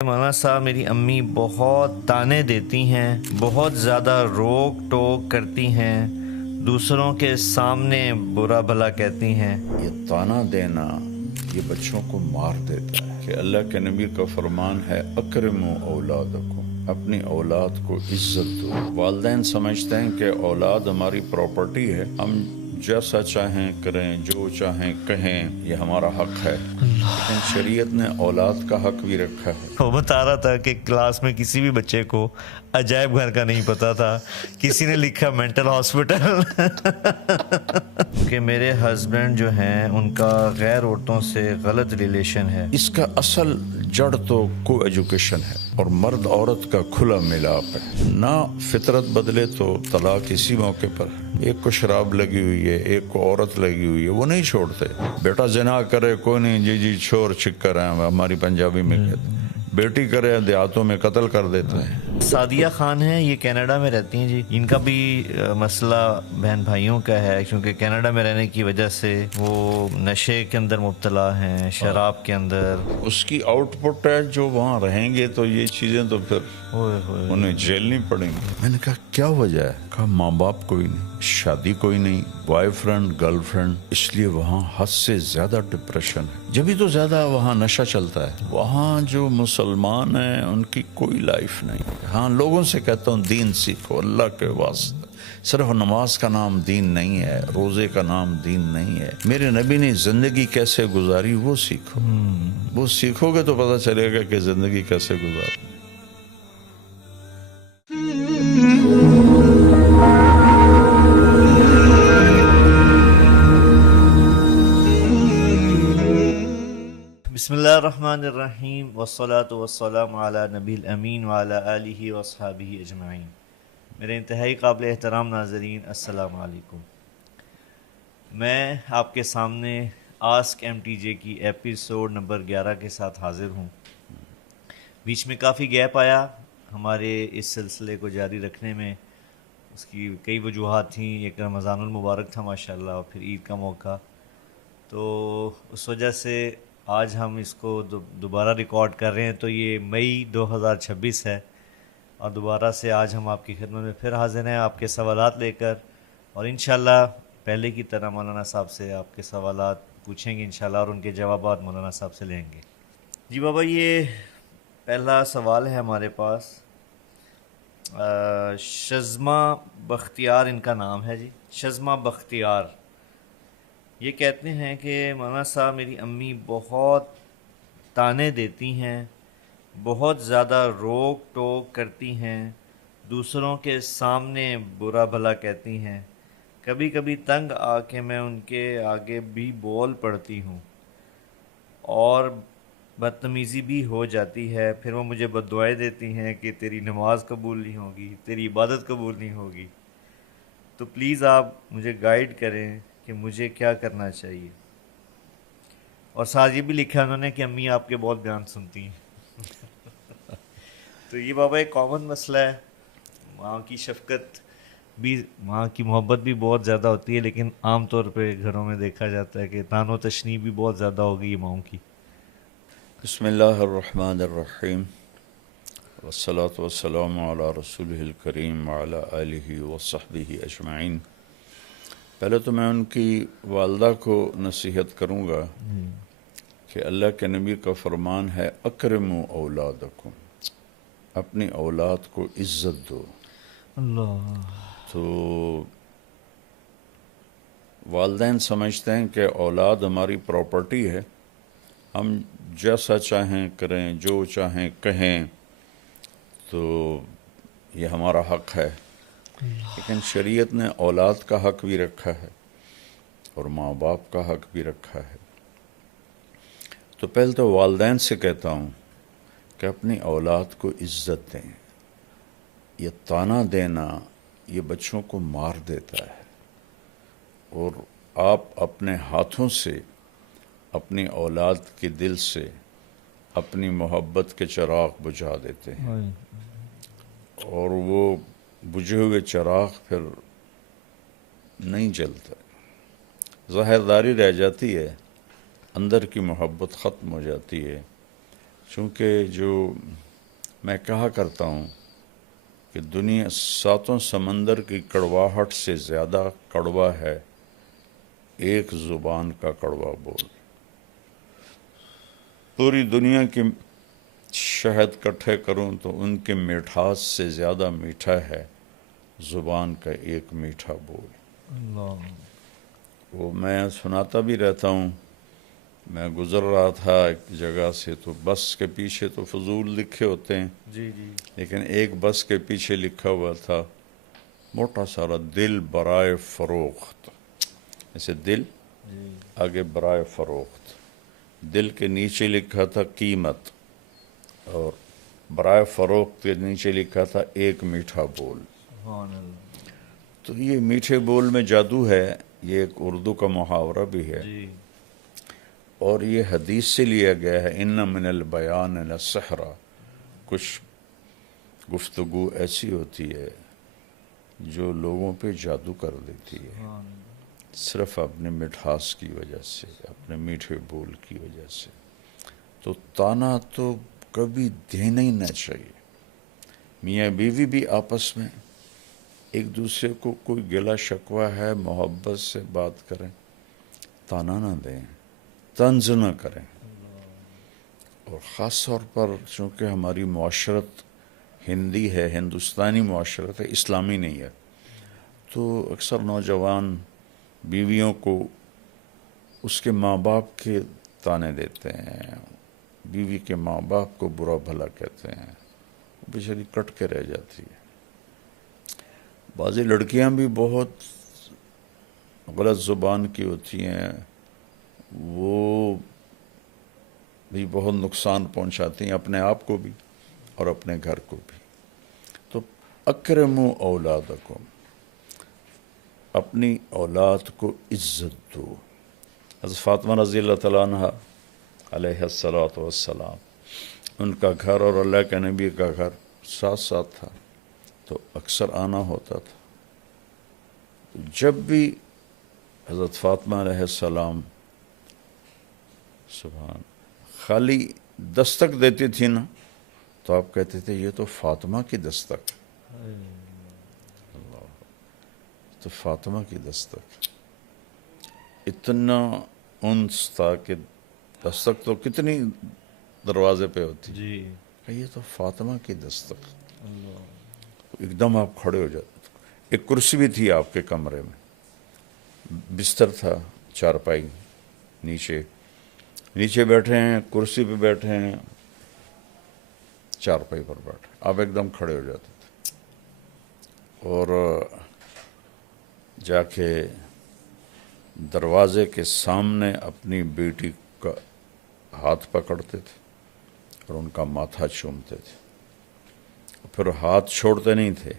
مولانا صاحب میری امی بہت طعنے دیتی ہیں، بہت زیادہ روک ٹوک کرتی ہیں، دوسروں کے سامنے برا بھلا کہتی ہیں۔ یہ طعنہ دینا یہ بچوں کو مار دیتا ہے کہ اللہ کے نبی کا فرمان ہے اکرموا اولادکم، اپنی اولاد کو عزت دو۔ والدین سمجھتے ہیں کہ اولاد ہماری پراپرٹی ہے، ہم جیسا چاہیں کریں، جو چاہیں کہیں، یہ ہمارا حق ہے، لیکن شریعت نے اولاد کا حق بھی رکھا ہے۔ وہ بتا رہا تھا کہ کلاس میں کسی بھی بچے کو عجائب گھر کا نہیں پتا تھا، کسی نے لکھا مینٹل ہاسپٹل۔ کہ میرے ہسبینڈ جو ہیں ان کا غیر عورتوں سے غلط ریلیشن ہے۔ اس کا اصل جڑ تو کو ایجوکیشن ہے اور مرد عورت کا کھلا ملاپ ہے۔ نہ فطرت بدلے تو طلاق اسی موقع پر۔ ایک کو شراب لگی ہوئی ہے، ایک کو عورت لگی ہوئی ہے، وہ نہیں چھوڑتے۔ بیٹا زنا کرے کوئی نہیں، جی جی چھوڑ چھکر ہیں، ہماری پنجابی میں کہتے ہیں۔ بیٹی کرے دیہاتوں میں قتل کر دیتے ہیں۔ سعدیہ خان ہیں، یہ کینیڈا میں رہتی ہیں جی۔ ان کا بھی مسئلہ بہن بھائیوں کا ہے، کیونکہ کینیڈا میں رہنے کی وجہ سے وہ نشے کے اندر مبتلا ہیں، شراب کے اندر۔ اس کی آؤٹ پٹ ہے، جو وہاں رہیں گے تو یہ چیزیں تو پھر انہیں جیلنی پڑیں گی۔ میں نے کہا کیا وجہ ہے؟ کہا ماں باپ کوئی نہیں، شادی کوئی نہیں، بوائے فرینڈ گرل فرینڈ، اس لیے وہاں حد سے زیادہ ڈپریشن ہے، جبھی تو زیادہ وہاں نشہ چلتا ہے۔ وہاں جو مسلمان ہیں ان کی کوئی لائف نہیں۔ ہاں لوگوں سے کہتا ہوں دین سیکھو اللہ کے واسطے، صرف نماز کا نام دین نہیں ہے، روزے کا نام دین نہیں ہے۔ میرے نبی نے زندگی کیسے گزاری وہ سیکھو، وہ سیکھو گے تو پتہ چلے گا کہ زندگی کیسے گزارو۔ بسم اللہ الرحمن الرحیم، والصلاة والسلام علی نبی الامین وعلی آلہ واصحابہ اجمعین۔ میرے انتہائی قابل احترام ناظرین، السلام علیکم۔ میں آپ کے سامنے آسک ایم ٹی جے کی ایپیسوڈ نمبر 11 کے ساتھ حاضر ہوں۔ بیچ میں کافی گیپ آیا ہمارے اس سلسلے کو جاری رکھنے میں، اس کی کئی وجوہات تھیں۔ ایک رمضان المبارک تھا ماشاءاللہ، اور پھر عید کا موقع، تو اس وجہ سے آج ہم اس کو دوبارہ ریکارڈ کر رہے ہیں، تو یہ مئی 2026 ہے، اور دوبارہ سے آج ہم آپ کی خدمت میں پھر حاضر ہیں آپ کے سوالات لے کر، اور انشاءاللہ پہلے کی طرح مولانا صاحب سے آپ کے سوالات پوچھیں گے انشاءاللہ، اور ان کے جوابات مولانا صاحب سے لیں گے۔ جی بابا، یہ پہلا سوال ہے ہمارے پاس۔ شزما بختیار ان کا نام ہے جی، شزما بختیار۔ یہ کہتے ہیں کہ مولانا صاحب میری امی بہت طعنے دیتی ہیں، بہت زیادہ روک ٹوک کرتی ہیں، دوسروں کے سامنے برا بھلا کہتی ہیں، کبھی کبھی تنگ آ کے میں ان کے آگے بھی بول پڑتی ہوں اور بدتمیزی بھی ہو جاتی ہے، پھر وہ مجھے بددعائیں دیتی ہیں کہ تیری نماز قبول نہیں ہوگی، تیری عبادت قبول نہیں ہوگی۔ تو پلیز آپ مجھے گائیڈ کریں کہ مجھے کیا کرنا چاہیے۔ اور ساتھ یہ بھی لکھا انہوں نے کہ امی آپ کے بہت بیان سنتی ہیں۔ تو یہ بابا ایک کامن مسئلہ ہے، ماں کی شفقت بھی، ماں کی محبت بھی بہت زیادہ ہوتی ہے، لیکن عام طور پہ گھروں میں دیکھا جاتا ہے کہ طعن و تشنیع بھی بہت زیادہ ہو گئی ہے ماؤں کی۔ بسم اللہ الرحمن الرحیم، والصلاة والسلام علی رسولہ الکریم وعلی آلہ وصحبہ اجمعین۔ پہلے تو میں ان کی والدہ کو نصیحت کروں گا کہ اللہ کے نبی کا فرمان ہے اکرموا اولادکم، اپنی اولاد کو عزت دو۔ اللہ، تو والدین سمجھتے ہیں کہ اولاد ہماری پراپرٹی ہے، ہم جیسا چاہیں کریں، جو چاہیں کہیں، تو یہ ہمارا حق ہے، لیکن شریعت نے اولاد کا حق بھی رکھا ہے اور ماں باپ کا حق بھی رکھا ہے۔ تو پہلے تو والدین سے کہتا ہوں کہ اپنی اولاد کو عزت دیں۔ یہ طعنہ دینا یہ بچوں کو مار دیتا ہے، اور آپ اپنے ہاتھوں سے اپنی اولاد کے دل سے اپنی محبت کے چراغ بجھا دیتے ہیں، اور وہ بجھے ہوئے چراغ پھر نہیں جلتا، ظاہرداری رہ جاتی ہے، اندر کی محبت ختم ہو جاتی ہے، چونکہ جو میں کہا کرتا ہوں کہ دنیا ساتوں سمندر کی کڑواہٹ سے زیادہ کڑوا ہے ایک زبان کا کڑوا بول. پوری دنیا کی شہد کٹھے کروں تو ان کے مٹھاس سے زیادہ میٹھا ہے زبان کا ایک میٹھا بول. اللہ. وہ میں سناتا بھی رہتا ہوں. میں گزر رہا تھا ایک جگہ سے تو بس کے پیچھے تو فضول لکھے ہوتے ہیں، جی جی. لیکن ایک بس کے پیچھے لکھا ہوا تھا موٹا سارا دل برائے فروخت. ایسے دل جی. آگے برائے فروخت. دل کے نیچے لکھا تھا قیمت، اور برائے فروخت کے نیچے لکھا تھا ایک میٹھا بول. سبحان اللہ. تو یہ میٹھے بول میں جادو ہے. یہ ایک اردو کا محاورہ بھی ہے، جی. اور یہ حدیث سے لیا گیا ہے. ان من البیان لسحرا. کچھ گفتگو ایسی ہوتی ہے جو لوگوں پہ جادو کر دیتی ہے، سبحان اللہ. صرف اپنے مٹھاس کی وجہ سے، اپنے میٹھے بول کی وجہ سے. تو تانا تو کبھی دینا ہی نہ چاہیے. میاں بیوی بھی آپس میں ایک دوسرے کو کوئی گلا شکوہ ہے محبت سے بات کریں، تانا نہ دیں، طنز نہ کریں. اور خاص طور پر چونکہ ہماری معاشرت ہندی ہے، ہندوستانی معاشرت ہے، اسلامی نہیں ہے، تو اکثر نوجوان بیویوں کو اس کے ماں باپ کے تانے دیتے ہیں، بیوی کے ماں باپ کو برا بھلا کہتے ہیں، بیچاری کٹ کے رہ جاتی ہے. بعضی لڑکیاں بھی بہت غلط زبان کی ہوتی ہیں، وہ بھی بہت نقصان پہنچاتی ہیں اپنے آپ کو بھی اور اپنے گھر کو بھی. تو اکرموا اولادکم، اپنی اولاد کو عزت دو. حضرت فاطمہ رضی اللہ تعالیٰ عنہ علیہ الصلاۃ والسلام، ان کا گھر اور اللہ کے نبی کا گھر ساتھ ساتھ تھا، تو اکثر آنا ہوتا تھا. جب بھی حضرت فاطمہ علیہ السلام سبحان خالی دستک دیتی تھی نا، تو آپ کہتے تھے یہ تو فاطمہ کی دستک، اللہ، تو فاطمہ کی دستک. اتنا انس تھا کہ دستک تو کتنی دروازے پہ ہوتی، جی. یہ تو فاطمہ کی دستک. اللہ. ایک دم آپ کھڑے ہو جاتے. ایک کرسی بھی تھی آپ کے کمرے میں، بستر تھا، چارپائی، نیچے بیٹھے ہیں، کرسی پہ بیٹھے ہیں، چارپائی پر بیٹھے، آپ ایک دم کھڑے ہو جاتے تھے اور جا کے دروازے کے سامنے اپنی بیٹی کا ہاتھ پکڑتے تھے اور ان کا ماتھا چومتے تھے. پھر ہاتھ چھوڑتے نہیں تھے،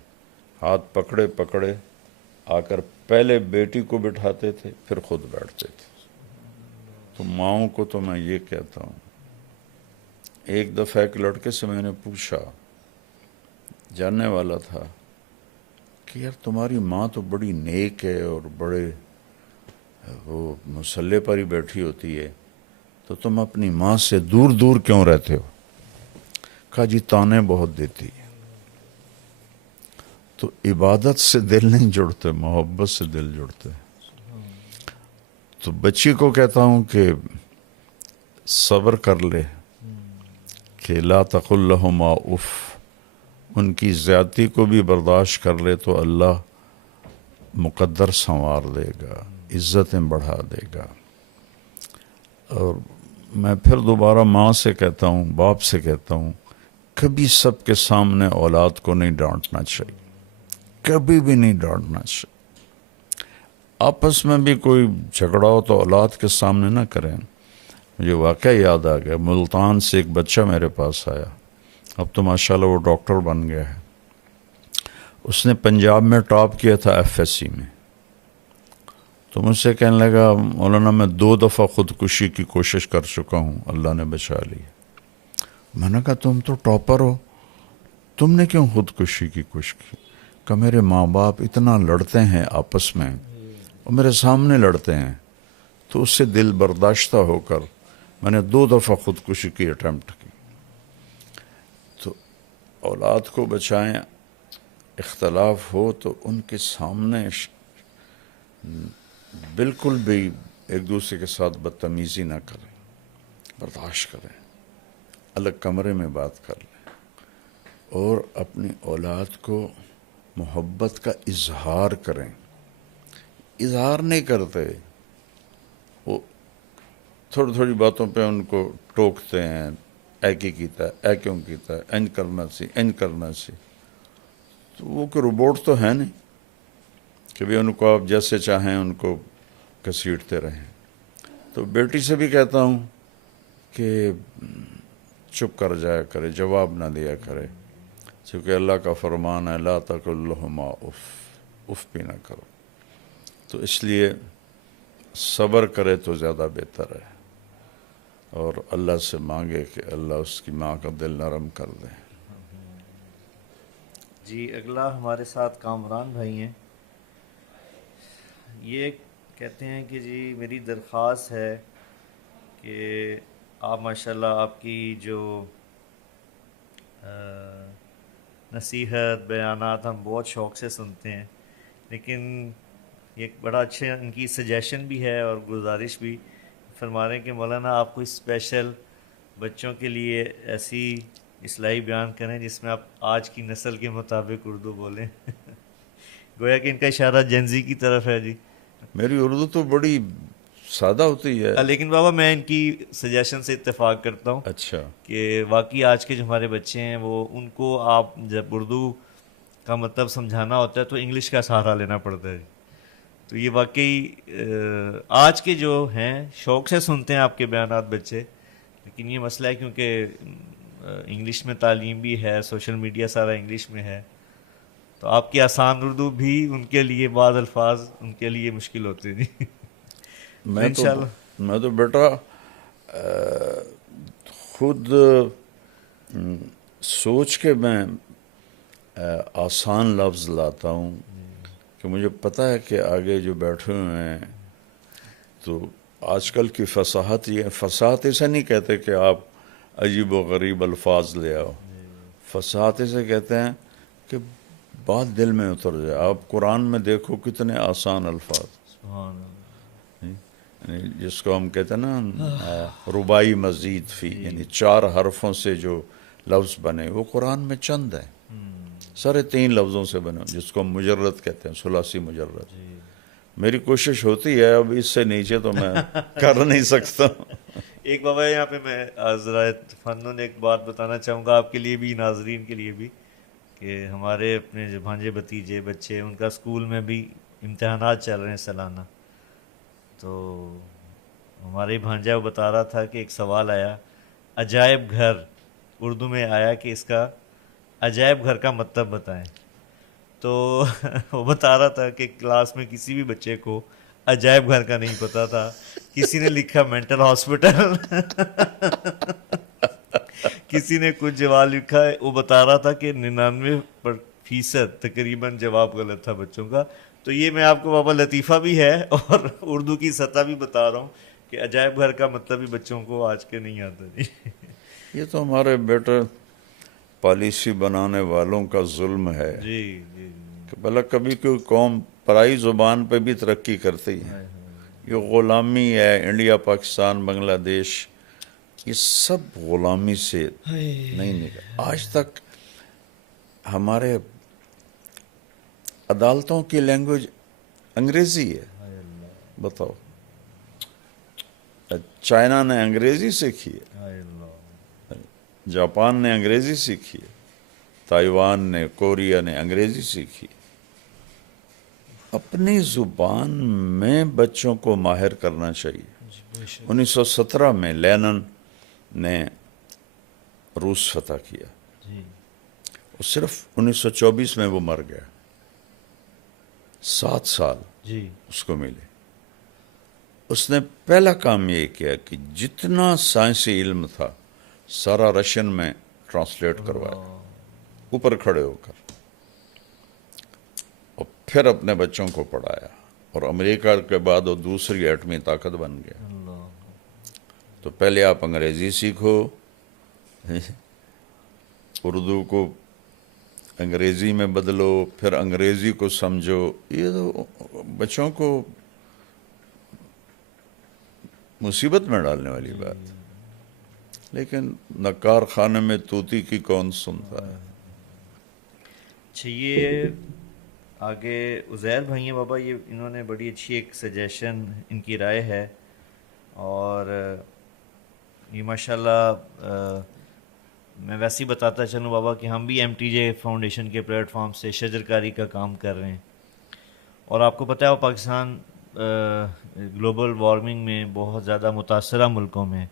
ہاتھ پکڑے پکڑے آ کر پہلے بیٹی کو بٹھاتے تھے، پھر خود بیٹھتے تھے. تو ماؤں کو تو میں یہ کہتا ہوں. ایک دفعہ ایک لڑکے سے میں نے پوچھا، جاننے والا تھا، کہ یار تمہاری ماں تو بڑی نیک ہے اور بڑے وہ مصلے پر ہی بیٹھی ہوتی ہے، تو تم اپنی ماں سے دور دور کیوں رہتے ہو؟ کہا جی تانے بہت دیتی ہے. تو عبادت سے دل نہیں جڑتے، محبت سے دل جڑتے. تو بچی کو کہتا ہوں کہ صبر کر لے، کہ لا تقل لہما اف، ان کی زیادتی کو بھی برداشت کر لے تو اللہ مقدر سنوار دے گا، عزتیں بڑھا دے گا. اور میں پھر دوبارہ ماں سے کہتا ہوں، باپ سے کہتا ہوں، کبھی سب کے سامنے اولاد کو نہیں ڈانٹنا چاہیے، کبھی بھی نہیں ڈانٹنا چاہیے. آپس میں بھی کوئی جھگڑا ہو تو اولاد کے سامنے نہ کریں. مجھے واقعہ یاد آ گیا، ملتان سے ایک بچہ میرے پاس آیا، اب تو ماشاءاللہ وہ ڈاکٹر بن گیا ہے. اس نے پنجاب میں ٹاپ کیا تھا FSC میں. تو مجھ سے کہنے لگا، مولانا میں 2 دفعہ خودکشی کی کوشش کر چکا ہوں، اللہ نے بچا لی. میں نے کہا تم تو ٹاپر ہو، تم نے کیوں خودکشی کی کوشش کی؟ کہ میرے ماں باپ اتنا لڑتے ہیں آپس میں اور میرے سامنے لڑتے ہیں، تو اس سے دل برداشتہ ہو کر میں نے 2 دفعہ خودکشی کی اٹیمپٹ کی. اولاد کو بچائیں، اختلاف ہو تو ان کے سامنے بالکل بھی ایک دوسرے کے ساتھ بدتمیزی نہ کریں، برداشت کریں، الگ کمرے میں بات کر لیں، اور اپنی اولاد کو محبت کا اظہار کریں۔ اظہار نہیں کرتے، وہ تھوڑی تھوڑی باتوں پہ ان کو ٹوکتے ہیں، اے کی کیتا ہے، اے کیوں کیتا ہے، این کرنا سی، این کرنا سی۔ تو وہ کہ روبوٹ تو ہے نہیں کہ بھی ان کو آپ جیسے چاہیں ان کو گھسیٹتے رہیں۔ تو بیٹی سے بھی کہتا ہوں کہ چپ کر جایا کرے، جواب نہ دیا کرے، چونکہ اللہ کا فرمان ہے لا تقل لہما اف، اف بھی نہ کرو۔ تو اس لیے صبر کرے تو زیادہ بہتر ہے، اور اللہ سے مانگے کہ اللہ اس کی ماں کا دل نرم کر دے۔ جی اگلا ہمارے ساتھ کامران بھائی ہیں، یہ کہتے ہیں کہ جی میری درخواست ہے کہ آپ ماشاءاللہ آپ کی جو نصیحت بیانات ہم بہت شوق سے سنتے ہیں، لیکن یہ بڑا اچھے ان کی سجیشن بھی ہے اور گزارش بھی فرما رہے ہیں کہ مولانا آپ کو اسپیشل بچوں کے لیے ایسی اصلاحی بیان کریں جس میں آپ آج کی نسل کے مطابق اردو بولیں۔ گویا کہ ان کا اشارہ جنزی کی طرف ہے جی۔ میری اردو تو بڑی سادہ ہوتی ہے۔ لیکن بابا میں ان کی سجیشن سے اتفاق کرتا ہوں اچھا، کہ واقعی آج کے جو ہمارے بچے ہیں وہ ان کو آپ جب اردو کا مطلب سمجھانا ہوتا ہے تو انگلش کا سہارا لینا پڑتا ہے۔ تو یہ واقعی آج کے جو ہیں شوق سے سنتے ہیں آپ کے بیانات بچے، لیکن یہ مسئلہ ہے کیونکہ انگلش میں تعلیم بھی ہے، سوشل میڈیا سارا انگلش میں ہے، تو آپ کی آسان اردو بھی ان کے لیے بعض الفاظ ان کے لیے مشکل ہوتے ہیں جی۔ میں تو بیٹا خود سوچ کے میں آسان لفظ لاتا ہوں کہ مجھے پتہ ہے کہ آگے جو بیٹھے ہوئے ہیں تو آج کل کی فصاحت، یہ فصاحت اسے نہیں کہتے کہ آپ عجیب و غریب الفاظ لے آؤ، فصاحت اسے کہتے ہیں کہ بات دل میں اتر جائے۔ آپ قرآن میں دیکھو کتنے آسان الفاظ، سبحان یعنی جس کو ہم کہتے ہیں نا ربائی مزید فی، یعنی 4 حرفوں سے جو لفظ بنے وہ قرآن میں چند ہیں، سارے 3 لفظوں سے بنے، جس کو ہم مجرد کہتے ہیں، ثلاثی مجرد۔ میری کوشش ہوتی ہے، اب اس سے نیچے تو میں کر نہیں سکتا۔ ایک بابا یہاں پہ میں ذرا فنون ایک بات بتانا چاہوں گا آپ کے لیے بھی، ناظرین کے لیے بھی، کہ ہمارے اپنے جو بھانجے بھتیجے بچے ان کا اسکول میں بھی امتحانات چل رہے ہیں سالانہ، تو ہمارے بھانجا وہ بتا رہا تھا کہ ایک سوال آیا عجائب گھر، اردو میں آیا کہ اس کا عجائب گھر کا مطلب بتائیں، تو وہ بتا رہا تھا کہ کلاس میں کسی بھی بچے کو عجائب گھر کا نہیں پتا تھا، کسی نے لکھا مینٹل ہاسپٹل، کسی نے کچھ جواب لکھا ہے، وہ بتا رہا تھا کہ 99% تقریباً جواب غلط تھا بچوں کا۔ تو یہ میں آپ کو بابا لطیفہ بھی ہے اور اردو کی سطح بھی بتا رہا ہوں کہ عجائب گھر کا مطلب بھی بچوں کو آج کے نہیں آتا جی۔ یہ تو ہمارے بیٹے پالیسی بنانے والوں کا ظلم ہے جی جی کہ بھلا کبھی کوئی قوم پرائی زبان پہ بھی ترقی کرتی ہے، یہ غلامی ہے۔ انڈیا، پاکستان، بنگلہ دیش، یہ سب غلامی سے نہیں نکلا۔ آج تک ہمارے عدالتوں کی لینگویج انگریزی ہے، بتاؤ۔ چائنا نے انگریزی سیکھی ہے، جاپان نے انگریزی سیکھی ہے، تائیوان نے، کوریا نے انگریزی سیکھی ہے۔ اپنی زبان میں بچوں کو ماہر کرنا چاہیے۔ 1917 میں لینن نے روس فتح کیا، اور صرف 1924 میں وہ مر گیا، 7 سال اس کو ملے۔ اس نے پہلا کام یہ کیا کہ جتنا سائنسی علم تھا سارا رشین میں ٹرانسلیٹ کروایا، اوپر کھڑے ہو کر، اور پھر اپنے بچوں کو پڑھایا، اور امریکہ کے بعد وہ دوسری ایٹمی طاقت بن گیا۔ تو پہلے آپ انگریزی سیکھو، اردو کو انگریزی میں بدلو، پھر انگریزی کو سمجھو، یہ تو بچوں کو مصیبت میں ڈالنے والی بات. لیکن نکار خانے میں طوطی کی کون سنتا ہے. اچھا، یہ آگے عزیر بھائی ہیں بابا، یہ انہوں نے بڑی اچھی ایک سجیشن، ان کی رائے ہے، اور یہ ماشاءاللہ میں ویسے ہی بتاتا چلوں بابا کہ ہم بھی ایم ٹی جے فاؤنڈیشن کے پلیٹ فارم سے شجرکاری کا کام کر رہے ہیں، اور آپ کو پتہ ہے وہ پاکستان گلوبل وارمنگ میں بہت زیادہ متاثرہ ملکوں میں.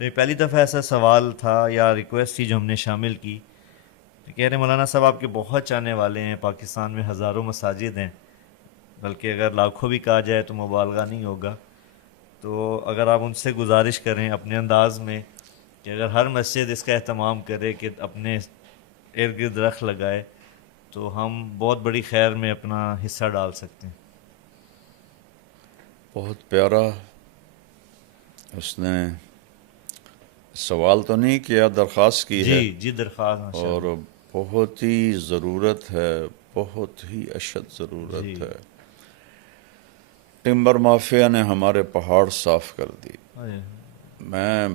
تو یہ پہلی دفعہ ایسا سوال تھا یا ریکویسٹ تھی جو ہم نے شامل کی. تو کہہ رہے ہیں مولانا صاحب آپ کے بہت چاہنے والے ہیں، پاکستان میں ہزاروں مساجد ہیں، بلکہ اگر لاکھوں بھی کہا جائے تو مبالغہ نہیں ہوگا. تو اگر آپ ان سے گزارش کریں اپنے انداز میں کہ اگر ہر مسجد اس کا اہتمام کرے کہ اپنے ارد گرد درخت لگائے، تو ہم بہت بڑی خیر میں اپنا حصہ ڈال سکتے ہیں. بہت پیارا. اس نے سوال تو نہیں کیا، درخواست کی ہے، جی درخواست ماشاء اور اللہ. بہت ہی ضرورت ہے، بہت ہی اشد ضرورت جی ہے. ٹمبر مافیا نے ہمارے پہاڑ صاف کر دی. میں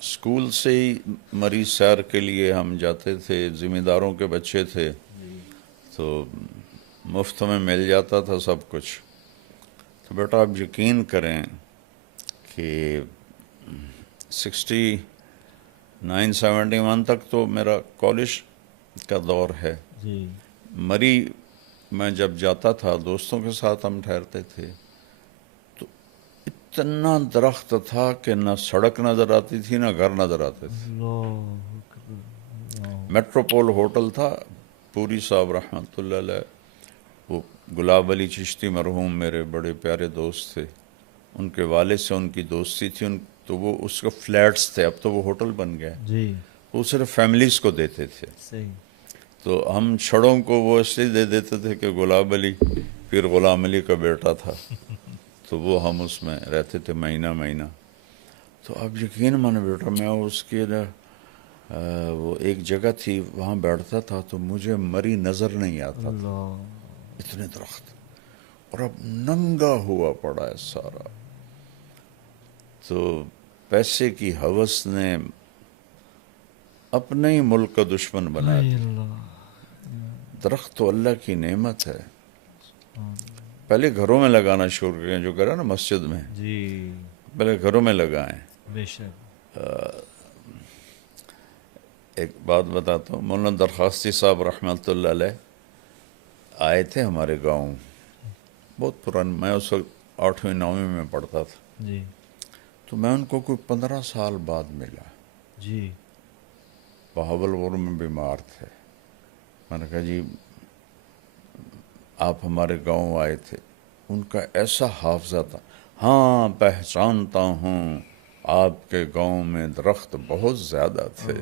اسکول سے ہی مری سیر کے لیے ہم جاتے تھے، ذمہ داروں کے بچے تھے، تو مفت میں مل جاتا تھا سب کچھ. تو بیٹا آپ یقین کریں کہ 69-71 تک تو میرا کالج کا دور ہے. جی مری میں جب جاتا تھا دوستوں کے ساتھ ہم ٹھہرتے تھے، تو اتنا درخت تھا کہ نہ سڑک نظر آتی تھی نہ گھر نظر آتے تھے. میٹروپول ہوٹل تھا، پوری صاحب رحمۃ اللہ علیہ، وہ گلاب علی چشتی مرحوم میرے بڑے پیارے دوست تھے، ان کے والد سے ان کی دوستی تھی. تو وہ اس کے فلیٹس تھے، اب تو وہ ہوٹل بن گئے. جی وہ صرف فیملیز کو دیتے تھے. صحیح. تو ہم چھڑوں کو وہ اس لیے دے دیتے تھے کہ گلاب علی پھر غلام علی کا بیٹا تھا، تو وہ ہم اس میں رہتے تھے مہینہ مہینہ. تو اب یقین مانے بیٹا، میں اس کے وہ ایک جگہ تھی وہاں بیٹھتا تھا تو مجھے مری نظر نہیں آتا تھا، اتنے درخت، اور اب ننگا ہوا پڑا ہے سارا. تو پیسے کی ہوس نے اپنے ہی ملک کا دشمن بنا دیا. درخت تو اللہ کی نعمت ہے. پہلے گھروں میں لگانا شروع کریں، جو کرا نا مسجد میں، جی پہلے گھروں میں لگائیں. بے شک. ایک بات بتاتا ہوں، مولانا درخواستی صاحب رحمۃ اللہ علیہ آئے تھے ہمارے گاؤں، بہت پرانے، میں اس وقت 8ویں 9ویں میں پڑھتا تھا. جی تو میں ان کو کوئی 15 سال بعد ملا. جی بہاولپور میں بیمار تھے. میں نے کہا جی آپ ہمارے گاؤں آئے تھے. ان کا ایسا حافظہ تھا، ہاں پہچانتا ہوں، آپ کے گاؤں میں درخت بہت زیادہ تھے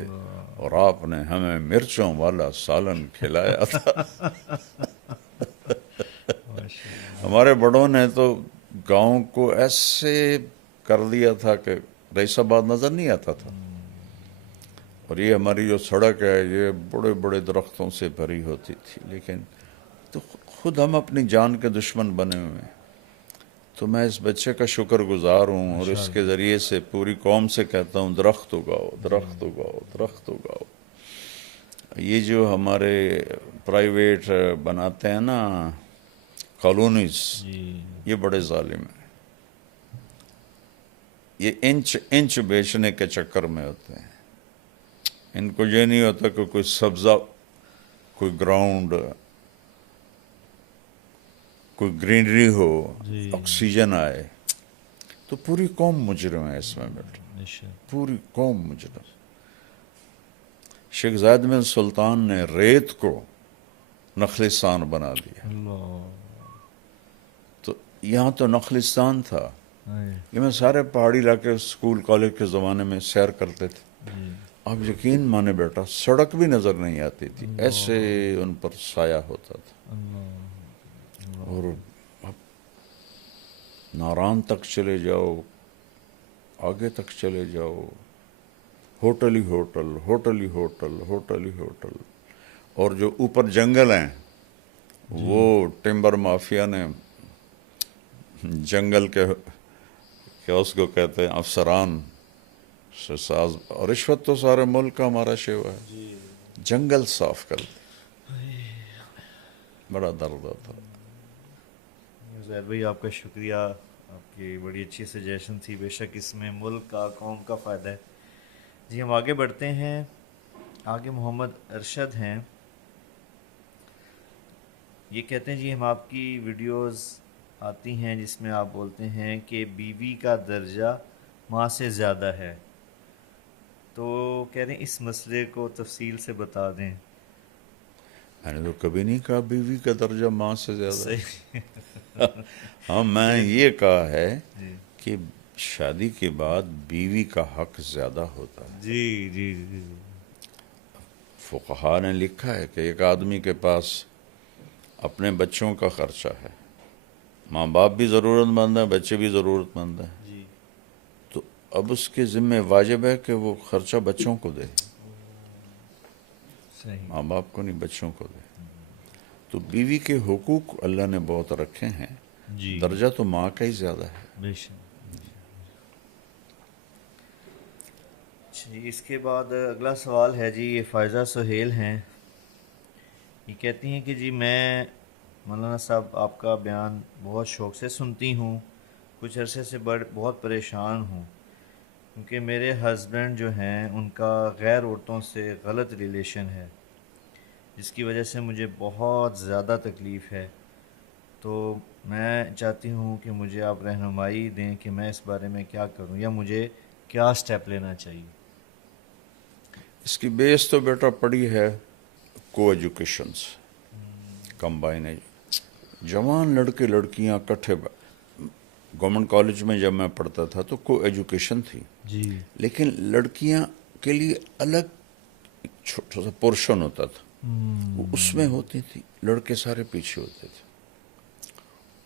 اور آپ نے ہمیں مرچوں والا سالن کھلایا تھا. ہمارے بڑوں نے تو گاؤں کو ایسے کر دیا تھا کہ رئیس آباد نظر نہیں آتا تھا. اور یہ ہماری جو سڑک ہے یہ بڑے بڑے درختوں سے بھری ہوتی تھی. لیکن تو خود ہم اپنی جان کے دشمن بنے ہوئے ہیں. تو میں اس بچے کا شکر گزار ہوں، اور اس کے ذریعے سے پوری قوم سے کہتا ہوں درخت اگاؤ، درخت اگاؤ، درخت اگاؤ. یہ جو ہمارے پرائیویٹ بناتے ہیں نا کالونیز، یہ بڑے ظالم ہیں. یہ انچ بیچنے کے چکر میں ہوتے ہیں. ان کو یہ نہیں ہوتا کہ کوئی سبزہ، کوئی گراؤنڈ، کوئی گرینری ہو، آکسیجن آئے. تو پوری قوم مجرم ہے اس میں بیٹا، پوری قوم مجرم. شیخ زاید بن سلطان نے ریت کو نخلستان بنا دیا. تو یہاں تو نخلستان تھا. یہ میں سارے پہاڑی علاقے اسکول کالج کے زمانے میں سیر کرتے تھے. آپ یقین مانے بیٹا سڑک بھی نظر نہیں آتی تھی، ایسے ان پر سایہ ہوتا تھا. اور اب ناران تک چلے جاؤ، آگے تک چلے جاؤ، ہوٹل ہی ہوٹل، ہوٹل ہی ہوٹل، ہوٹل ہی ہوٹل. اور جو اوپر جنگل ہیں وہ ٹمبر مافیا نے جنگل کے کیا اس کو کہتے ہیں افسران سے ساز، اور رشوت تو سارے ملک کا ہمارا شیوا ہے، جنگل صاف کر دے، بڑا درد ہوتا ہے۔ زہر بھائی آپ کا شکریہ، آپ کی بڑی اچھی سجیشن تھی، بے شک اس میں ملک کا قوم کا فائدہ ہے۔ جی ہم آگے بڑھتے ہیں، آگے محمد ارشد ہیں، یہ کہتے ہیں جی ہم آپ کی ویڈیوز آتی ہیں جس میں آپ بولتے ہیں کہ بیوی کا درجہ ماں سے زیادہ ہے، تو کہہ رہے ہیں اس مسئلے کو تفصیل سے بتا دیں۔ میں نے تو کبھی نہیں کہا بیوی کا درجہ ماں سے زیادہ ہے۔ صحیح ہاں، میں یہ کہا ہے جی کہ شادی کے بعد بیوی کا حق زیادہ ہوتا ہے۔ جی جی جی فقہا نے لکھا ہے کہ ایک آدمی کے پاس اپنے بچوں کا خرچہ ہے، ماں باپ بھی ضرورت مند ہیں، بچے بھی ضرورت مند ہیں، جی تو اب اس کے ذمہ واجب ہے کہ وہ خرچہ بچوں کو دے، صحیح ماں باپ کو نہیں، بچوں کو دے۔ تو بیوی کے حقوق اللہ نے بہت رکھے ہیں، جی درجہ تو ماں کا ہی زیادہ ہے۔ بے شک۔ جی اس کے بعد اگلا سوال ہے جی، یہ فائزہ سہیل ہیں، یہ کہتی ہیں کہ جی میں مولانا صاحب آپ کا بیان بہت شوق سے سنتی ہوں، کچھ عرصے سے بہت پریشان ہوں، کیونکہ میرے ہسبینڈ جو ہیں ان کا غیر عورتوں سے غلط ریلیشن ہے، جس کی وجہ سے مجھے بہت زیادہ تکلیف ہے، تو میں چاہتی ہوں کہ مجھے آپ رہنمائی دیں کہ میں اس بارے میں کیا کروں، یا مجھے کیا سٹیپ لینا چاہیے۔ اس کی بیس تو بیٹا پڑی ہے کو ایجوکیشن سے، کمبائن جوان لڑکے لڑکیاں کٹھے، گورنمنٹ کالج میں جب میں پڑھتا تھا تو کو ایجوکیشن تھی، جی لیکن لڑکیاں کے لیے الگ چھوٹا سا پورشن ہوتا تھا، وہ اس میں ہوتی تھی، لڑکے سارے پیچھے ہوتے تھے،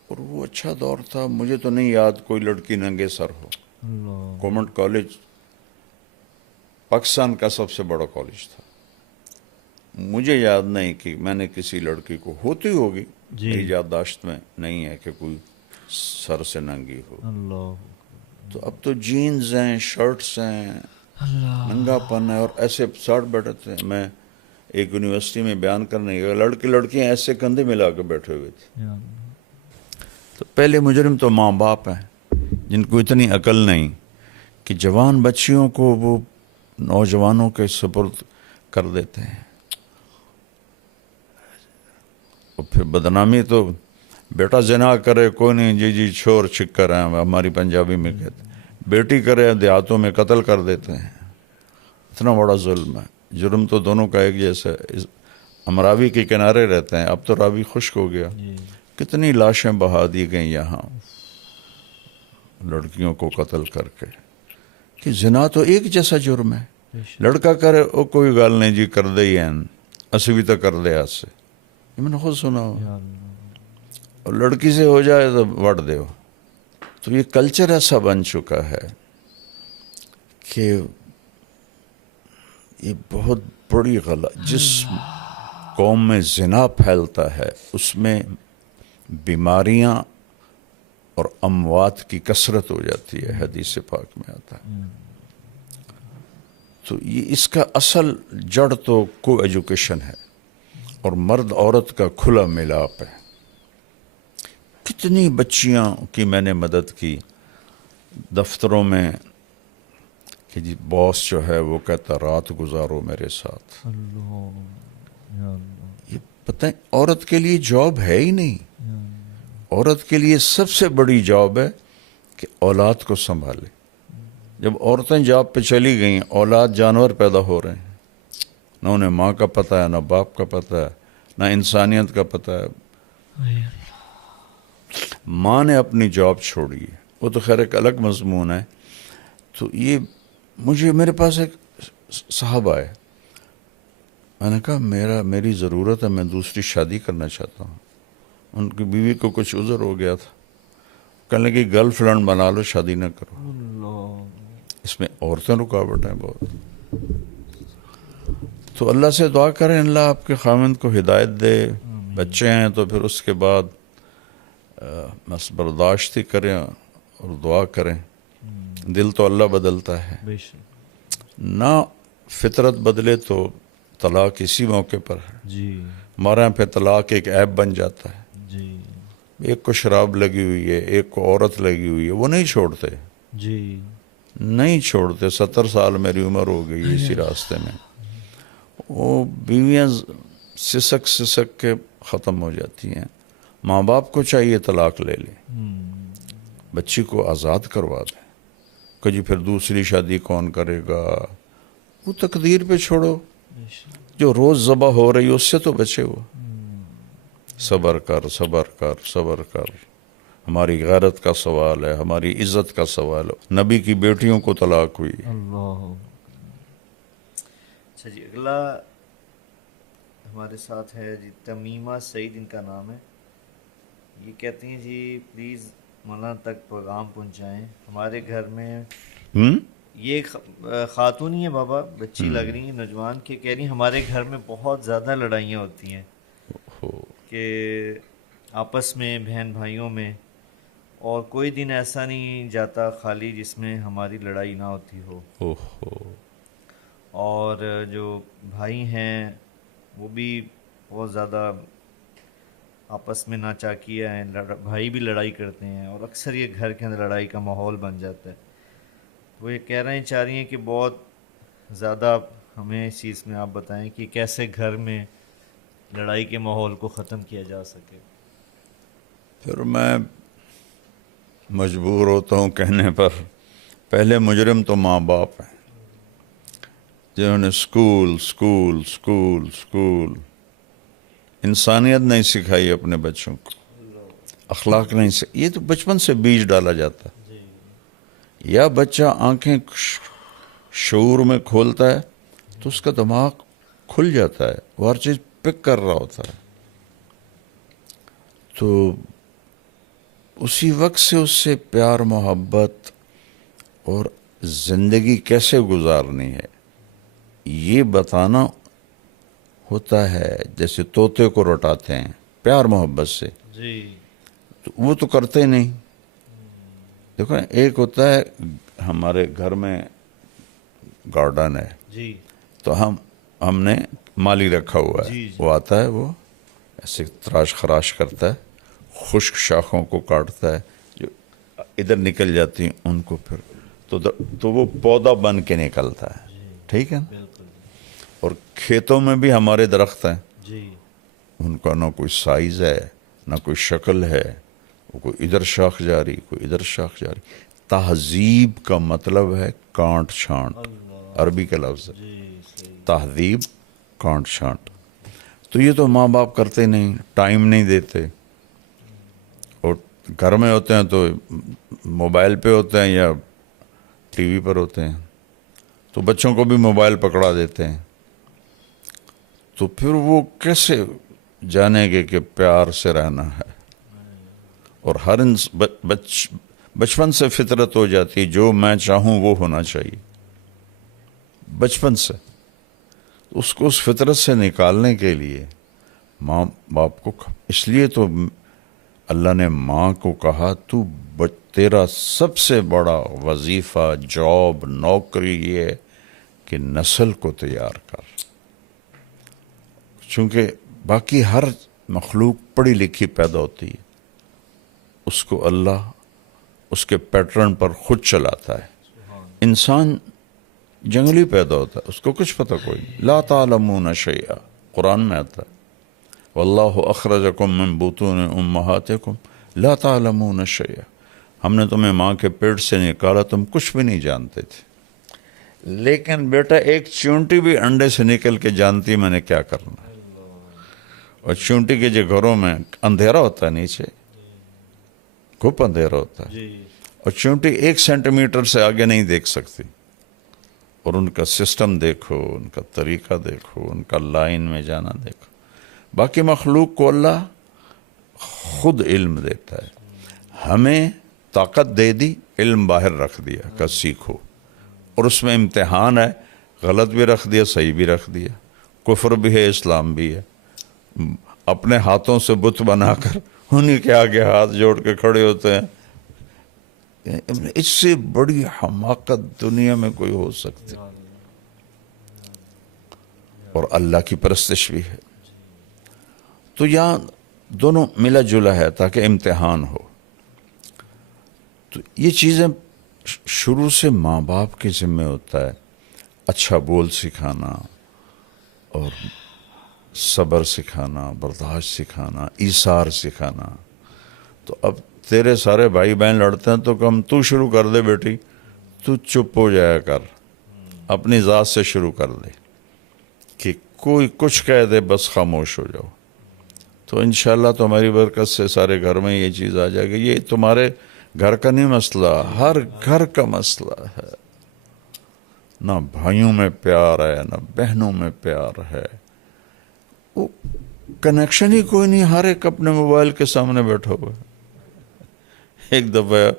اور وہ اچھا دور تھا۔ مجھے تو نہیں یاد کوئی لڑکی ننگے سر ہو۔ اللہ گورنمنٹ کالج پاکستان کا سب سے بڑا کالج تھا، مجھے یاد نہیں کہ میں نے کسی لڑکی کو، ہوتی ہوگی، جی میری یادداشت میں نہیں ہے کہ کوئی سر سے ننگی ہو۔ اللہ تو اب تو جینز ہیں، شرٹس ہیں، اللہ ننگا پن ہے، اور ایسے ساٹھ بیٹھے تھے۔ میں ایک یونیورسٹی میں بیان کرنے گیا، لڑکے لڑکیاں ایسے کندھے ملا کے بیٹھے ہوئے تھے۔ یا اللہ۔ تو پہلے مجرم تو ماں باپ ہیں، جن کو اتنی عقل نہیں کہ جوان بچیوں کو وہ نوجوانوں کے سپرد کر دیتے ہیں، اور پھر بدنامی تو بیٹا زنا کرے کوئی نہیں، جی جی چھور چھکر ہیں ہماری پنجابی میں کہتے ہیں، بیٹی کرے دیہاتوں میں قتل کر دیتے ہیں۔ اتنا بڑا ظلم ہے، جرم تو دونوں کا ایک جیسا ہے۔ ہم راوی کے کنارے رہتے ہیں، اب تو راوی خشک ہو گیا، جی کتنی لاشیں بہا دی گئیں یہاں لڑکیوں کو قتل کر کے، کہ زنا تو ایک جیسا جرم ہے۔ بے شک۔ لڑکا کرے او کوئی گل نہیں جی، کر دے ہی ہیں، اسی بھی تو کر دے ہاتھ سے، یہ میں نے خود سنا ہو، یا اللہ۔ اور لڑکی سے ہو جائے تو وٹ دے ہو۔ تو یہ کلچر ایسا بن چکا ہے کہ یہ بہت بڑی غلط، جس قوم میں زنا پھیلتا ہے اس میں بیماریاں اور اموات کی کثرت ہو جاتی ہے، حدیث پاک میں آتا ہے۔ تو یہ اس کا اصل جڑ تو کو ایجوکیشن ہے، اور مرد عورت کا کھلا ملاپ ہے۔ کتنی بچیاں کی میں نے مدد کی دفتروں میں، کہ جی باس جو ہے وہ کہتا رات گزارو میرے ساتھ۔ اللہ یا اللہ یہ پتہ ہے عورت کے لیے جاب ہے ہی نہیں، یا اللہ۔ عورت کے لیے سب سے بڑی جاب ہے کہ اولاد کو سنبھالے۔ جب عورتیں جاب پہ چلی گئیں، اولاد جانور پیدا ہو رہے ہیں، نہ انہیں ماں کا پتہ ہے، نہ باپ کا پتہ ہے، نہ انسانیت کا پتہ ہے۔ ماں نے اپنی جاب چھوڑی ہے، وہ تو خیر ایک الگ مضمون ہے۔ تو یہ میرے پاس ایک صاحب آئے، میں نے کہا میری ضرورت ہے، میں دوسری شادی کرنا چاہتا ہوں۔ ان کی بیوی کو کچھ عذر ہو گیا تھا، کہنے لگی گرل فرینڈ بنا لو، شادی نہ کرو۔ اللہ اس میں عورتیں رکاوٹ ہیں بہت۔ تو تو اللہ سے دعا کریں اللہ آپ کے خاوند کو ہدایت دے. بچے ہیں تو پھر اس کے بعد بس برداشت ہی کریں اور دعا کریں. دل تو اللہ بدلتا ہے، بے شک. نہ فطرت بدلے تو طلاق اسی موقع پر ہے. جی ہمارے یہاں پہ طلاق ایک عیب بن جاتا ہے. جی ایک کو شراب لگی ہوئی ہے، ایک کو عورت لگی ہوئی ہے، وہ نہیں چھوڑتے، جی نہیں چھوڑتے. 70 سال میری عمر ہو گئی اسی راستے میں. وہ بیویاں سسک سسک کے ختم ہو جاتی ہیں. ماں باپ کو چاہیے طلاق لے لیں، بچی کو آزاد کروا دیں. کہ جی پھر دوسری شادی کون کرے گا؟ وہ تقدیر پہ چھوڑو. بے شک. جو روز ذبح ہو رہی ہے اس سے تو بچے ہو. صبر کر صبر کر صبر کر. ہماری غیرت کا سوال ہے، ہماری عزت کا سوال ہے. نبی کی بیٹیوں کو طلاق ہوئی. اللہ. اچھا جی، اگلا ہمارے ساتھ ہے جی تمیمہ سعید ان کا نام ہے. یہ کہتے ہیں جی پلیز مولانا تک پیغام پہنچائیں. ہمارے گھر میں یہ خاتون ہی ہے بابا، بچی لگ رہی ہیں، نوجوان کے، کہہ رہی ہیں ہمارے گھر میں بہت زیادہ لڑائیاں ہوتی ہیں کہ آپس میں بہن بھائیوں میں، اور کوئی دن ایسا نہیں جاتا خالی جس میں ہماری لڑائی نہ ہوتی ہو. اور جو بھائی ہیں وہ بھی بہت زیادہ آپس میں ناچاکیہ ہیں، بھائی بھی لڑائی کرتے ہیں، اور اکثر یہ گھر کے اندر لڑائی کا ماحول بن جاتا ہے. وہ یہ کہہ رہے ہیں، چاہ رہی ہیں کہ بہت زیادہ ہمیں اس چیز میں آپ بتائیں کہ کیسے گھر میں لڑائی کے ماحول کو ختم کیا جا سکے. پھر میں مجبور ہوتا ہوں کہنے پر، پہلے مجرم تو ماں باپ ہیں جنہوں نے اسکول انسانیت نہیں سکھائی اپنے بچوں کو، اخلاق نہیں یہ تو بچپن سے بیج ڈالا جاتا. یا بچہ آنکھیں شعور میں کھولتا ہے تو اس کا دماغ کھل جاتا ہے، وہ ہر چیز پک کر رہا ہوتا ہے. تو اسی وقت سے اس سے پیار محبت اور زندگی کیسے گزارنی ہے یہ بتانا ہوتا ہے. جیسے طوطے کو رٹاتے ہیں پیار محبت سے، جی تو وہ تو کرتے نہیں. دیکھو ایک ہوتا ہے ہمارے گھر میں گارڈن ہے، جی تو ہم نے مالی رکھا ہوا ہے. جی جی. وہ آتا ہے، وہ ایسے تراش خراش کرتا ہے، خشک شاخوں کو کاٹتا ہے، جو ادھر نکل جاتی ہیں ان کو پھر تو وہ پودا بن کے نکلتا ہے. ٹھیک ہے نا؟ بالکل. اور کھیتوں میں بھی ہمارے درخت ہیں، جی ان کا نہ کوئی سائز ہے نہ کوئی شکل ہے، وہ کوئی ادھر شاخ جاری کوئی ادھر شاخ جاری. تہذیب کا مطلب ہے کانٹ چھانٹ، عربی کا لفظ ہے جی صحیح. تہذیب کانٹ چھانٹ. تو یہ تو ماں باپ کرتے نہیں، ٹائم نہیں دیتے، اور گھر میں ہوتے ہیں تو موبائل پہ ہوتے ہیں یا ٹی وی پر ہوتے ہیں، تو بچوں کو بھی موبائل پکڑا دیتے ہیں. تو پھر وہ کیسے جانیں گے کہ پیار سے رہنا ہے؟ اور ہر بچپن سے فطرت ہو جاتی، جو میں چاہوں وہ ہونا چاہیے بچپن سے. اس کو اس فطرت سے نکالنے کے لیے ماں باپ کو، اس لیے تو اللہ نے ماں کو کہا تو تیرا سب سے بڑا وظیفہ، جاب، نوکری یہ ہے کہ نسل کو تیار کر. چونکہ باقی ہر مخلوق پڑھی لکھی پیدا ہوتی ہے، اس کو اللہ اس کے پیٹرن پر خود چلاتا ہے. انسان جنگلی پیدا ہوتا ہے، اس کو کچھ پتہ کوئی نہیں. لا تعلمون شیئا قرآن میں آتا ہے، واللہ اخرجکم من بطون امہاتکم لا تعلمون شیئا. ہم نے تمہیں ماں کے پیٹ سے نکالا، تم کچھ بھی نہیں جانتے تھے. لیکن بیٹا ایک چونٹی بھی انڈے سے نکل کے جانتی میں نے کیا کرنا ہے. اور چونٹی کے جو گھروں میں اندھیرا ہوتا ہے، نیچے گھپ اندھیرا ہوتا ہے، اور چونٹی 1 سینٹی میٹر سے آگے نہیں دیکھ سکتی. اور ان کا سسٹم دیکھو، ان کا طریقہ دیکھو، ان کا لائن میں جانا دیکھو. باقی مخلوق کو اللہ خود علم دیتا ہے. ہمیں طاقت دے دی، علم باہر رکھ دیا کہ سیکھو، اور اس میں امتحان ہے، غلط بھی رکھ دیا صحیح بھی رکھ دیا. کفر بھی ہے، اسلام بھی ہے. اپنے ہاتھوں سے بت بنا کر انہیں کے آگے ہاتھ جوڑ کے کھڑے ہوتے ہیں. اس سے بڑی حماقت دنیا میں کوئی ہو سکتی. اور اللہ کی پرستش بھی ہے. تو یہاں دونوں ملا جلا ہے تاکہ امتحان ہو. تو یہ چیزیں شروع سے ماں باپ کے ذمہ ہوتا ہے. اچھا بول سکھانا اور صبر سکھانا، برداشت سکھانا، ایثار سکھانا. تو اب تیرے سارے بھائی بہن لڑتے ہیں تو کم تو شروع کر دے بیٹی، تو چپ ہو جایا کر، اپنی ذات سے شروع کر دے کہ کوئی کچھ کہہ دے بس خاموش ہو جاؤ. تو انشاءاللہ تمہاری برکت سے سارے گھر میں یہ چیز آ جائے گی. یہ تمہارے گھر کا نہیں مسئلہ، ہر گھر کا مسئلہ ہے. نہ بھائیوں میں پیار ہے، نہ بہنوں میں پیار ہے. وہ کنیکشن ہی کوئی نہیں، ہر ایک اپنے موبائل کے سامنے بیٹھا ہوا ہے. ایک دفعہ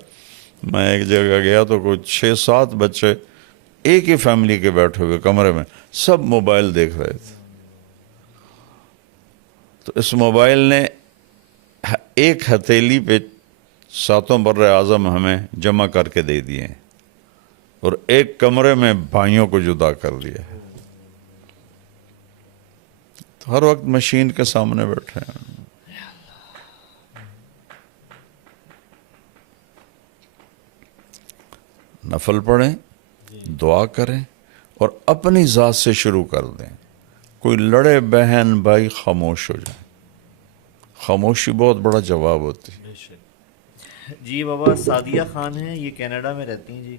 میں ایک جگہ گیا تو کوئی 6-7 بچے ایک ہی فیملی کے بیٹھے ہوئے کمرے میں، سب موبائل دیکھ رہے تھے. تو اس موبائل نے ایک ہتھیلی پہ 7 بر اعظم ہمیں جمع کر کے دے دیے ہیں اور ایک کمرے میں بھائیوں کو جدا کر دیا ہے. تو ہر وقت مشین کے سامنے بیٹھے ہیں. نفل پڑھیں، دعا کریں اور اپنی ذات سے شروع کر دیں. کوئی لڑے بہن بھائی خاموش ہو جائیں. خاموشی بہت بڑا جواب ہوتی ہے. جی بابا سعدیہ خان ہیں، یہ کینیڈا میں رہتی ہیں جی.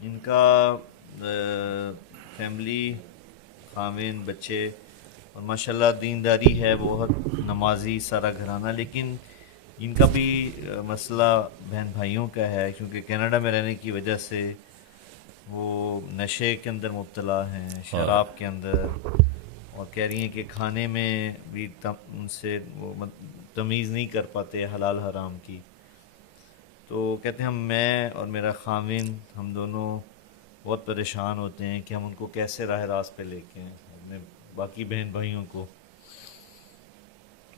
ان کا فیملی، خاوند، بچے، اور ماشاءاللہ دینداری ہے، بہت نمازی سارا گھرانہ. لیکن ان کا بھی مسئلہ بہن بھائیوں کا ہے، کیونکہ کینیڈا میں رہنے کی وجہ سے وہ نشے کے اندر مبتلا ہیں، شراب کے اندر. اور کہہ رہی ہیں کہ کھانے میں بھی ان سے وہ تمیز نہیں کر پاتے حلال حرام کی. تو کہتے ہیں میں اور میرا خاوند ہم دونوں بہت پریشان ہوتے ہیں کہ ہم ان کو کیسے راہ راست پہ لے کے آئیں، اپنے باقی بہن بھائیوں کو.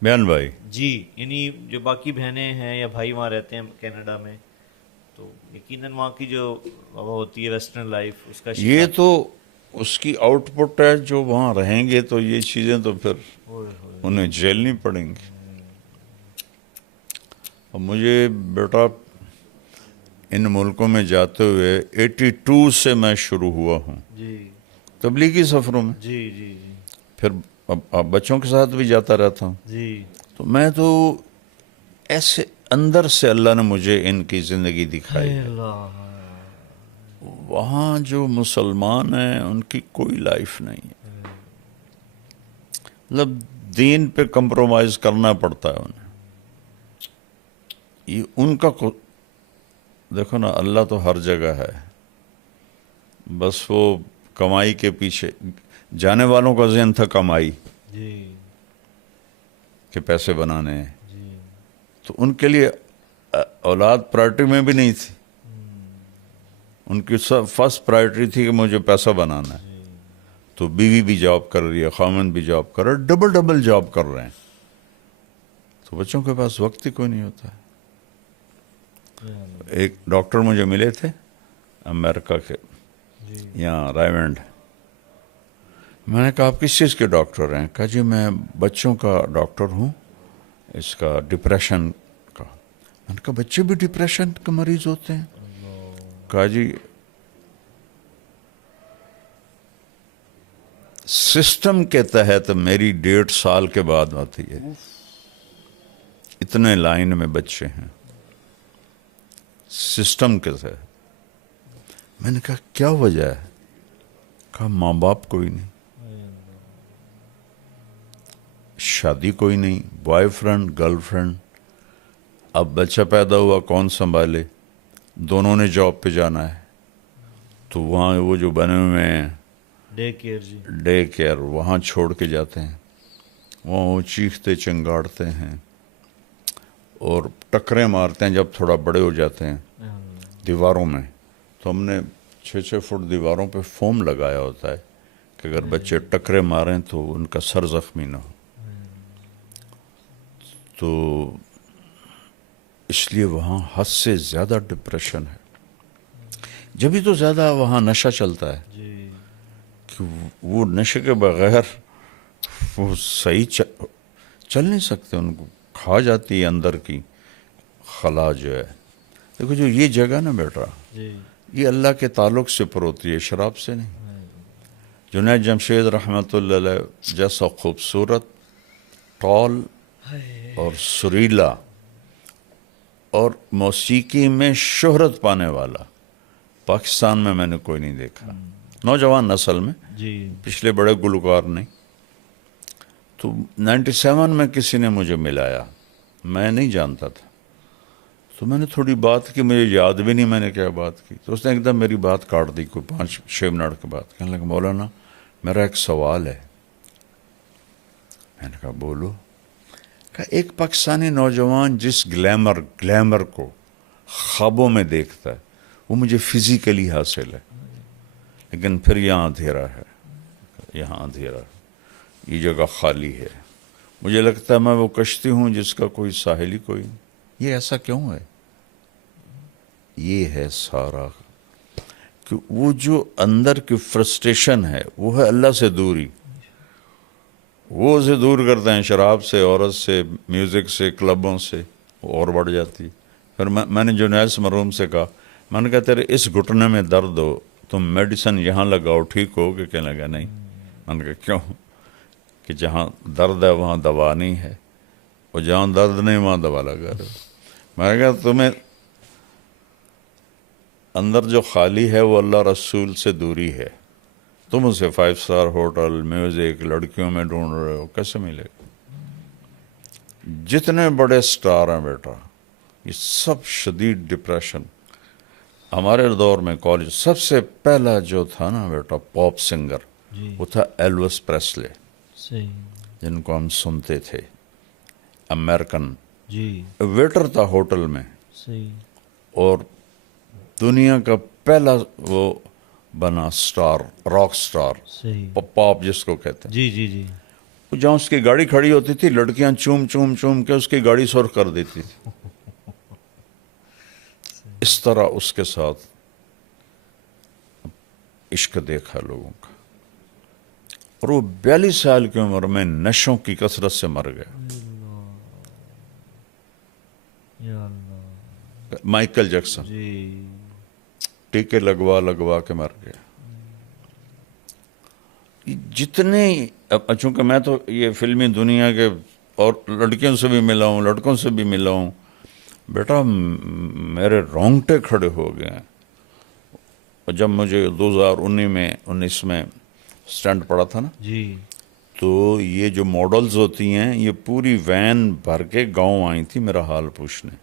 بیان بھائی جی یعنی جو باقی بہنیں ہیں یا بھائی وہاں رہتے ہیں کینیڈا میں، تو یقیناً وہاں کی جو ہوتی ہے ویسٹرن لائف، اس کا یہ تو اس کی آؤٹ پٹ ہے. جو وہاں رہیں گے تو یہ چیزیں تو پھر انہیں جھیلنی پڑیں گی. اور مجھے بیٹا ان ملکوں میں جاتے ہوئے 82 سے میں شروع ہوا ہوں جی تبلیغی سفروں میں. جی جی جی پھر اب بچوں کے ساتھ بھی جاتا رہتا ہوں. جی تو میں تو ایسے اندر سے اللہ نے مجھے ان کی زندگی دکھائی ہے. اللہ وہاں جو مسلمان ہیں ان کی کوئی لائف نہیں ہے. مطلب دین پہ کمپرومائز کرنا پڑتا ہے انہیں. یہ ان کا دیکھو نا، اللہ تو ہر جگہ ہے، بس وہ کمائی کے پیچھے. جانے والوں کا ذہن تھا کمائی، جی کہ پیسے بنانے ہیں. جی تو ان کے لیے اولاد پرائرٹی میں بھی نہیں تھی. ان کی فرسٹ پرائرٹی تھی کہ مجھے پیسہ بنانا ہے. تو بیوی بھی جاب کر رہی ہے، خاوند بھی جاب کر رہا ہے، ڈبل جاب کر رہے ہیں. تو بچوں کے پاس وقت ہی کوئی نہیں ہوتا ہے. ایک ڈاکٹر مجھے ملے تھے امریکہ کے، یہاں رائیونڈ. میں نے کہا آپ کس چیز کے ڈاکٹر ہیں؟ کہا جی میں بچوں کا ڈاکٹر ہوں، اس کا ڈپریشن کا. میں نے کہا بچے بھی ڈپریشن کے مریض ہوتے ہیں؟ کہا جی سسٹم کے تحت میری 1.5 سال کے بعد آتی ہے، اتنے لائن میں بچے ہیں سسٹم کے تحت. میں نے کہا کیا وجہ ہے؟ کہا ماں باپ کوئی نہیں، شادی کوئی نہیں، بوائے فرینڈ گرل فرینڈ. اب بچہ پیدا ہوا کون سنبھالے؟ دونوں نے جاب پہ جانا ہے. تو وہاں وہ جو بنے ہوئے ہیں ڈے کیئر وہاں چھوڑ کے جاتے ہیں. وہاں وہ چیختے چنگاڑتے ہیں اور ٹکریں مارتے ہیں. جب تھوڑا بڑے ہو جاتے ہیں دیواروں میں، تو ہم نے 6 فٹ دیواروں پہ فوم لگایا ہوتا ہے کہ اگر بچے ٹکرے ماریں تو ان کا سر زخمی نہ ہو. تو اس لیے وہاں حد سے زیادہ ڈپریشن ہے. جبھی تو زیادہ وہاں نشہ چلتا ہے جی کہ وہ نشے کے بغیر وہ صحیح چل نہیں سکتے. ان کو کھا جاتی ہے اندر کی خلا جو ہے. دیکھو جو یہ جگہ نا بیٹا، جی یہ اللہ کے تعلق سے پر ہوتی ہے، شراب سے نہیں. جنید جمشید رحمۃ اللہ علیہ جیسا خوبصورت، ٹال اور سریلا اور موسیقی میں شہرت پانے والا پاکستان میں نے کوئی نہیں دیکھا، نوجوان نسل میں. جی پچھلے بڑے گلوکار نہیں. تو 97 میں کسی نے مجھے ملایا، میں نہیں جانتا تھا. تو میں نے تھوڑی بات کی، مجھے یاد بھی نہیں میں نے کیا بات کی. تو اس نے ایک دم میری بات کاٹ دی کوئی 5-6 منٹ کے بعد. کہنے لگا مولانا میرا ایک سوال ہے. میں نے کہا بولو. کہا ایک پاکستانی نوجوان جس گلیمر کو خوابوں میں دیکھتا ہے وہ مجھے فزیکلی حاصل ہے، لیکن پھر یہاں اندھیرا ہے، یہاں اندھیرا ہے، یہ جگہ خالی ہے. مجھے لگتا ہے میں وہ کشتی ہوں جس کا کوئی ساحل ہی کوئی نہیں. یہ ایسا کیوں ہے؟ یہ ہے سارا کہ وہ جو اندر کی فرسٹریشن ہے وہ ہے اللہ سے دوری. وہ اسے دور کرتے ہیں شراب سے، عورت سے، میوزک سے، کلبوں سے، وہ اور بڑھ جاتی. پھر میں نے جنید مرحوم سے کہا، میں نے کہا تیرے اس گھٹنے میں درد ہو تم میڈیسن یہاں لگاؤ ٹھیک ہو گے؟ کہنے لگا نہیں. میں نے کہا کیوں؟ کہ جہاں درد ہے وہاں دوا نہیں ہے، اور جہاں درد نہیں وہاں دوا لگا رہے. میں نے کہا تمہیں اندر جو خالی ہے وہ اللہ رسول سے دوری ہے. تم اسے 5 اسٹار ہوٹل، میوزک، لڑکیوں میں ڈھونڈ رہے ہو، کیسے ملے گا؟ جتنے بڑے سٹار ہیں بیٹا یہ سب شدید ڈپریشن. ہمارے دور میں کالج سب سے پہلا جو تھا نا بیٹا پاپ سنگر، جی وہ تھا ایلوس پریسلے، صحیح. جن کو ہم سنتے تھے. امریکن جی ویٹر تھا ہوٹل میں، صحیح. اور دنیا کا پہلا وہ بنا سٹار، راک سٹار، صحیح. پاپ جس کو کہتے ہیں. جی جی جی جہاں اس کی گاڑی کھڑی ہوتی تھی لڑکیاں چوم چوم چوم کے اس کی گاڑی سرخ کر دیتی تھی. اس طرح اس کے ساتھ عشق دیکھا لوگوں کا. اور وہ 42 سال کی عمر میں نشوں کی کثرت سے مر گیا. یا اللہ. مائیکل جیکسن جی ٹیکے لگوا کے مر گیا. جتنے چونکہ میں تو یہ فلمی دنیا کے اور لڑکیوں سے بھی ملا ہوں، لڑکوں سے بھی ملا ہوں بیٹا، میرے رونگٹے کھڑے ہو گئے ہیں. اور جب مجھے 2019 میں سٹنٹ پڑا تھا نا، جی تو یہ جو ماڈلز ہوتی ہیں یہ پوری وین بھر کے گاؤں آئی تھی میرا حال پوچھنے.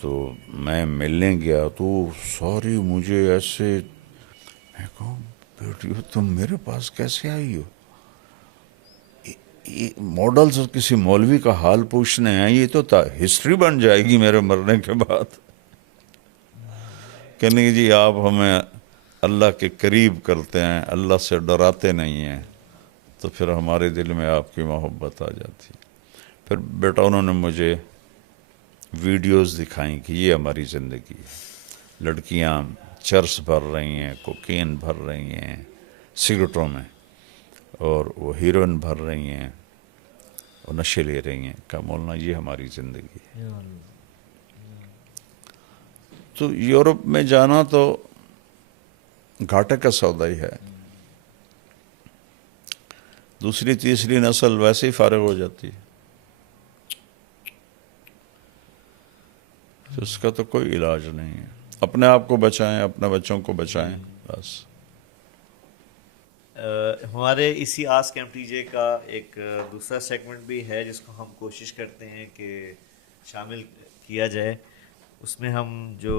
تو میں ملنے گیا تو ساری مجھے ایسے، میں کہوں بیٹی تم میرے پاس کیسے آئی ہو؟ یہ ماڈلز اور کسی مولوی کا حال پوچھنے ہیں، یہ تو ہسٹری بن جائے گی میرے مرنے کے بعد. کہنے کہ جی آپ ہمیں اللہ کے قریب کرتے ہیں، اللہ سے ڈراتے نہیں ہیں، تو پھر ہمارے دل میں آپ کی محبت آ جاتی. پھر بیٹا انہوں نے مجھے ویڈیوز دکھائیں کہ یہ ہماری زندگی ہے. لڑکیاں چرس بھر رہی ہیں، کوکین بھر رہی ہیں سگریٹوں میں، اور وہ ہیروئن بھر رہی ہیں اور نشے لے رہی ہیں. کہا مولانا یہ ہماری زندگی ہے. یا اللہ. تو یورپ میں جانا تو گھاٹے کا سودا ہی ہے. دوسری تیسری نسل ویسے ہی فارغ ہو جاتی ہے. تو اس کا تو کوئی علاج نہیں ہے. اپنے آپ کو بچائیں، اپنے بچوں کو بچائیں بس. ہمارے اسی آس کیمپ ٹی جے کا ایک دوسرا سیگمنٹ بھی ہے جس کو ہم کوشش کرتے ہیں کہ شامل کیا جائے. اس میں ہم جو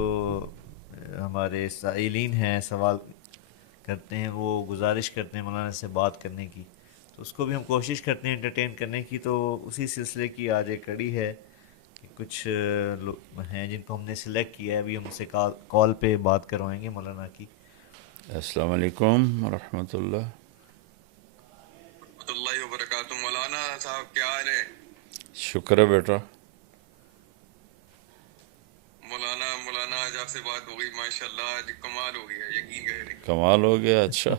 ہمارے سائلین ہیں سوال کرتے ہیں وہ گزارش کرتے ہیں مولانا سے بات کرنے کی، تو اس کو بھی ہم کوشش کرتے ہیں انٹرٹین کرنے کی. تو اسی سلسلے کی آج ایک کڑی ہے کہ کچھ لوگ ہیں جن کو ہم نے سلیکٹ کیا ہے، ابھی ہم سے کال پہ بات کروائیں گے مولانا کی. السلام علیکم ورحمۃ اللہ. وبرکاتہ۔ مولانا صاحب کیا حال ہے؟ شکر ہے بیٹا. مولانا آج آپ سے بات ہو گئی، ماشاءاللہ آج کمال ہو گیا، یقین کریں کمال ہو گیا. اچھا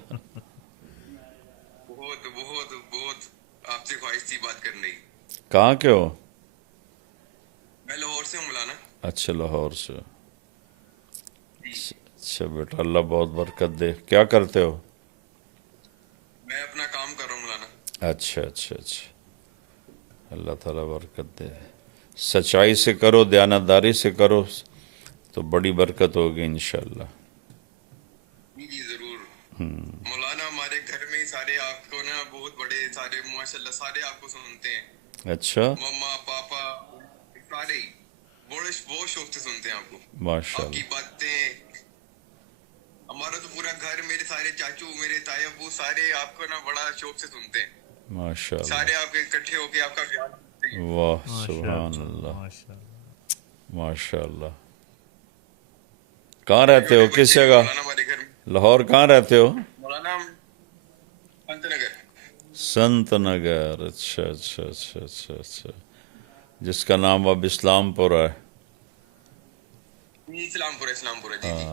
بہت بہت بہت آپ سے خواہش تھی بات کرنے کی۔ کہاں کے ہو؟ میں لاہور سے ہوں مولانا۔ اچھا لاہور سے. جی اچھا بیٹا اللہ بہت برکت دے. کیا کرتے ہو؟ میں اپنا کام کر رہا ہوں مولانا۔ اچھا اچھا اچھا. اللہ تعالیٰ برکت دے. سچائی سے کرو، دیانتداری سے کرو تو بڑی برکت ہوگی انشاءاللہ. جی جی ضرور مولانا، ہمارے گھر میں سارے آپ کو نا بہت بڑے سارے ماشاءاللہ سارے آپ کو سنتے ہیں، اچھا مما پاپا سارے ہی بہت شوق سے سنتے ہیں آپ کو، ماشاء آپ کی اللہ باتیں۔ ہمارا تو پورا گھر، میرے سارے چاچو، میرے تائی ابو سارے آپ کو نا بڑا شوق سے سنتے ہیں، ماشاء اللہ. سارے آپ کے اکٹھے ہو کے آپ کا بیان سنتے ہیں۔ واہ ماشاء سبحان اللہ اللہ ماشاء اللہ. ماشاء اللہ. کہاں رہتے ہو؟ کس جگہ؟ مولانا ہمارے گھر میں لاہور کہاں رہتے ہو؟ مولانا ہم پنت نگر۔ سنت نگر. اچھا اچھا اچھا اچھا اچھا. جس کا نام اب اسلام پورہ ہے. جی اسلام پورہ جی جی۔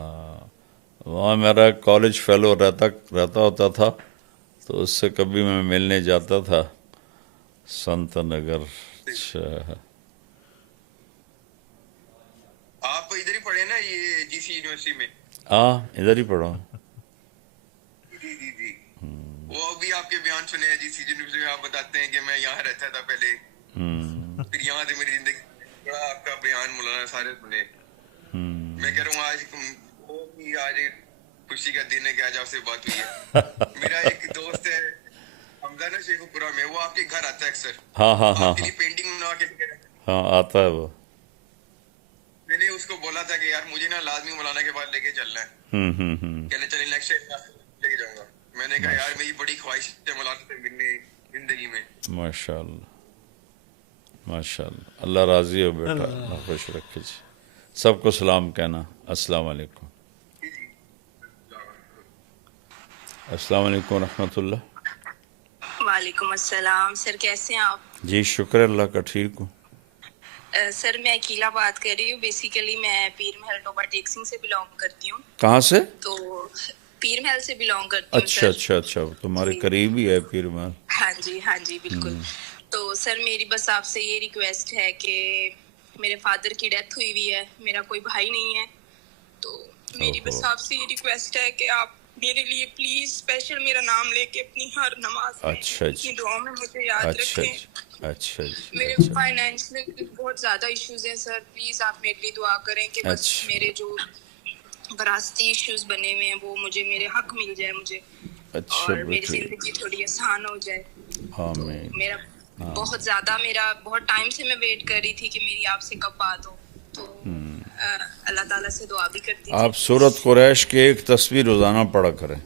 وہاں میرا کالج فیلو رہتا ہوتا تھا تو اس سے کبھی میں ملنے جاتا تھا سنت نگر. اچھا آپ ادھر ہی پڑھے نا یہ جی سی یونیورسٹی میں؟ ہاں ادھر ہی پڑھا ہوں. جی جی جی، وہ ابھی آپ کے بیان سنے ہیں جی سی یونیورسٹی میں، آپ بتاتے ہیں کہ میں یہاں رہتا تھا پہلے، پھر یہاں سے میری زندگی بڑا آپ کا بیان مولانا سارے سنے۔ میں کہہ رہا ہوں آج خوشی کا دن ہے کہ آج آپ سے بات ہوئی ہے۔ میرا ایک دوست ہے حمزہ نا شیخ پورہ میں، وہ آپ کے گھر آتا ہے اکثر، ہاں ہاں ہاں آپ کے ہاں لیے پینٹنگ بنا کے لے کے۔ ہاں آتا ہے وہ. میں نے اس کو بولا تھا کہ یار مجھے نا لازمی مولانا کے بعد لے کے چلنا ہے، کہنے چلے نیکسٹ ٹائم لے کے جاؤں گا۔ میں نے کہا یار میری بڑی خواہش ہے مولانا سے ملنے زندگی میں۔ ماشاء اللہ ماشاء اللہ. اللہ راضی ہو بیٹا، اللہ خوش رکھے. جی سب کو سلام کہنا. السلام علیکم. السلام علیکم ورحمۃ اللہ. وعلیکم السلام سر، کیسے ہیں آپ؟ جی شکر اللہ کا ٹھیک ہوں. سر میں اکیلا بات کر رہی ہوں، بیسیکلی میں پیر محل ٹوبا ٹیکسنگ سے بلانگ کرتی ہوں. کہاں سے؟ تو پیر محل سے بلانگ کرتی ہوں اچھا سر. اچھا اچھا. تمہارے جی قریب ہی ہے پیر محل. ہاں جی بالکل. تو سر میری بس آپ سے یہ ریکویسٹ ہے کہ میرے فادر کی ڈیتھ ہوئی ہوئی ہے، میرا کوئی بھائی نہیں ہے، تو میری بس آپ سے یہ ریکویسٹ ہے کہ آپ میرے لیے پلیز اسپیشل میرا نام لے کے اپنی ہر نماز میں اچھا اپنی دعاؤں میں مجھے یاد اچھا رکھیں. اچھا جی میرے اچھا فائنینشلی بہت زیادہ ایشوز ہیں سر، پلیز آپ میرے لیے دعا کریں کہ بس اچھا میرے جو وراثتی ایشوز بنے ہوئے ہیں وہ مجھے میرے حق مل جائے مجھے، اچھا اور میری بیٹے زندگی تھوڑی آسان ہو جائے. تو آمین. میرا بہت زیادہ بہت ٹائم سے میں ویٹ کر رہی تھی کہ میری آپ سے کب بات ہو، تو اللہ تعالیٰ سے دعا بھی کرتی آپ تھی. سورت قریش کی ایک تصویر روزانہ پڑھا کریں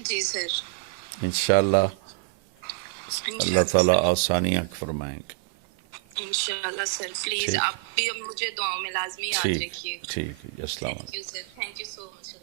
جی سر انشاءاللہ. اللہ انشاءاللہ تعالیٰ سر، آسانیاں فرمائیں گے. انشاءاللہ سر پلیز ٹھیک آپ بھی مجھے دعاؤں میں لازمی یاد ٹھیک رکھیے. ٹھیک ہے. السلام علیکم. Thank you sir, thank you so much.